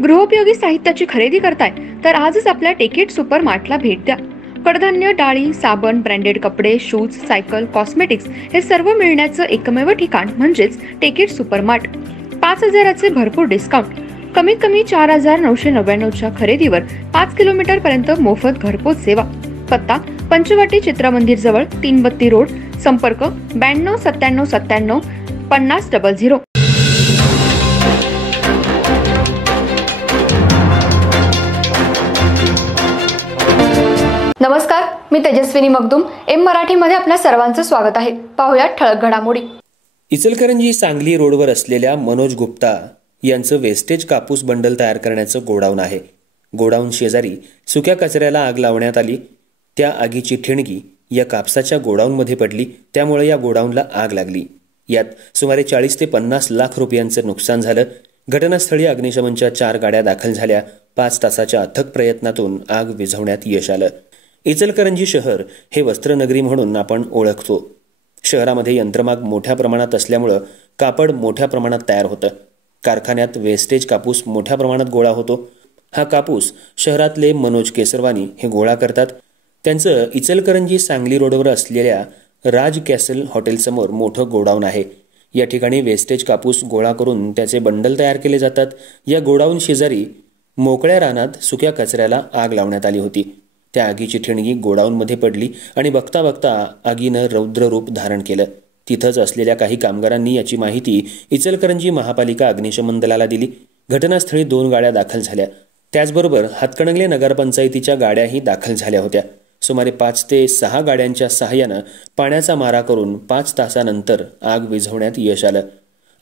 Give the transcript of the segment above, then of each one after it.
गृहोपयोगी साहित्याची खरेदी करताय तर आजच आपल्या टेकेट सुपर मार्टला भेट द्या। कडधान्य, डाळी, साबण, ब्रँडेड कपडे, शूज, सायकल, कॉस्मेटिक्स हे सर्व मिळण्याचं एकमेव ठिकाण म्हणजेच टेकेट सुपर मार्ट। 5,000चे भरपूर डिस्काउंट, कमीत कमी 4,999च्या खरेदीवर 5 किलोमीटर पर्यंत मोफत घरपोच सेवा। पत्ता पंचवटी चित्रमंदिर जवळ, 3 बत्ती रोड। संपर्क 92 97 97 50 00। नमस्कार, मी तेजस्विनी मगदूम। एम मराठीमध्ये आपल्या सर्वांचं स्वागत आहे। पाहूया ठळक घडामोडी। इचलकरंजी सांगली रोडवर असलेल्या मनोज गुप्ता यांचं वेस्टेज कापूस बंडल तयार करण्याचं गोडाऊन आहे। गोडाऊन शेजारी सुक्या कचऱ्याला आग लावण्यात आली। त्या आगीची ठिणगी या कापसाच्या गोडाऊनमध्ये पडली, त्यामुळे या गोडाऊनला आग लागली। यात सुमारे 40 ते 50 लाख रुपयांचं नुकसान झालं। घटनास्थळी अग्निशमनच्या 4 गाड्या दाखल झाल्या। 5 तासाच्या अथक प्रयत्नातून आग विझवण्यात यश आलं। इचलकरंजी शहर हे वस्त्रनगरी म्हणून आपण ओळखतो। शहरामध्ये यंत्रमाग मोठ्या प्रमाणात असल्यामुळे कापड मोठ्या प्रमाणात तयार होतं। कारखान्यात वेस्टेज कापूस मोठ्या प्रमाणात गोळा होतो। हा कापूस शहरातले मनोज केसरवानी हे गोळा करतात। त्यांचं इचलकरंजी सांगली रोडवर असलेल्या राज कॅसल हॉटेलसमोर मोठं गोडाऊन आहे। या ठिकाणी वेस्टेज कापूस गोळा करून त्याचे बंडल तयार केले जातात। या गोडाऊन शेजारी मोकळ्या रानात सुक्या कचऱ्याला आग लावण्यात आली होती। त्या आगीची ठिणगी गोडाऊनमध्ये पडली आणि बघता बघता आगीनं रौद्र रूप धारण केलं। तिथंच असलेल्या काही कामगारांनी याची माहिती इचलकरंजी महापालिका अग्निशमन दलाला दिली। घटनास्थळी 2 गाड्या दाखल झाल्या। त्याचबरोबर हातकणंगले नगरपंचायतीच्या गाड्याही दाखल झाल्या होत्या। सुमारे 5 ते 6 गाड्यांच्या सहाय्यानं पाण्याचा मारा करून 5 तासानंतर आग विझवण्यात यश आलं।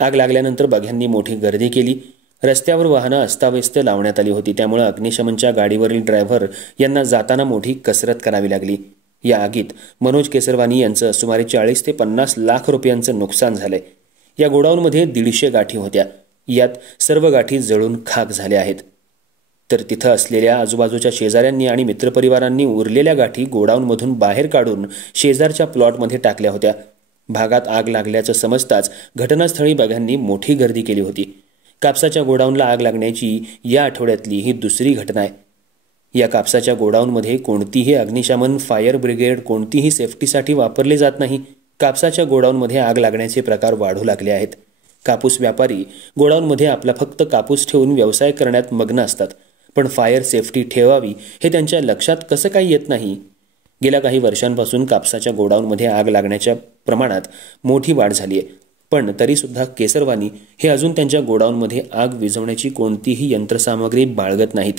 आग लागल्यानंतर बघ्यांनी मोठी गर्दी केली। रस्त्यावर वाहनं अस्ताव्यस्त लावण्यात आली होती, त्यामुळे अग्निशमनच्या गाडीवरील ड्रायव्हर यांना जाताना मोठी कसरत करावी लागली। या आगीत मनोज केसरवानी यांचं सुमारे 40 ते 50 लाख रुपयांचं नुकसान झालंय। या गोडाऊनमध्ये 150 गाठी होत्या। यात सर्व गाठी जळून खाक झाल्या आहेत। तर तिथं असलेल्या आजूबाजूच्या शेजाऱ्यांनी आणि मित्रपरिवारांनी उरलेल्या गाठी गोडाऊनमधून बाहेर काढून शेजारच्या प्लॉटमध्ये टाकल्या होत्या। भागात आग लागल्याचं समजताच घटनास्थळी बघ्यांनी मोठी गर्दी केली होती। कापसाच्या गोडाऊनला आग लागण्याची या आठवड्यातली ही दुसरी घटना आहे। या कापसाच्या गोडाऊनमध्ये कोणतीही अग्निशमन, फायर ब्रिगेड, कोणतीही सेफ्टीसाठी वापरले जात नाही। कापसाच्या गोडाऊनमध्ये आग लागण्याचे प्रकार वाढू लागले आहेत। कापूस व्यापारी गोडाऊनमध्ये आपला फक्त कापूस ठेवून व्यवसाय करण्यात मग्न असतात, पण फायर सेफ्टी ठेवावी हे त्यांच्या लक्षात कसं काही येत नाही। गेल्या काही वर्षांपासून कापसाच्या गोडाऊनमध्ये आग लागण्याच्या प्रमाणात मोठी वाढ झाली आहे, पण तरीसुद्धा केसरवानी हे अजून त्यांच्या गोडाऊनमध्ये आग विझवण्याची कोणतीही यंत्रसामग्री बाळगत नाहीत।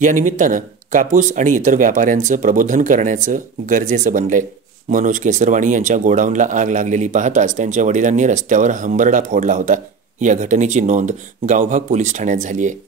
या निमित्तानं कापूस आणि इतर व्यापाऱ्यांचं प्रबोधन करण्याचं गरजेचं बनलंय। मनोज केसरवानी यांच्या गोडाऊनला आग लागलेली पाहताच त्यांच्या वडिलांनी रस्त्यावर हंबरडा फोडला होता। या घटनेची नोंद गावभाग पोलीस ठाण्यात झाली आहे।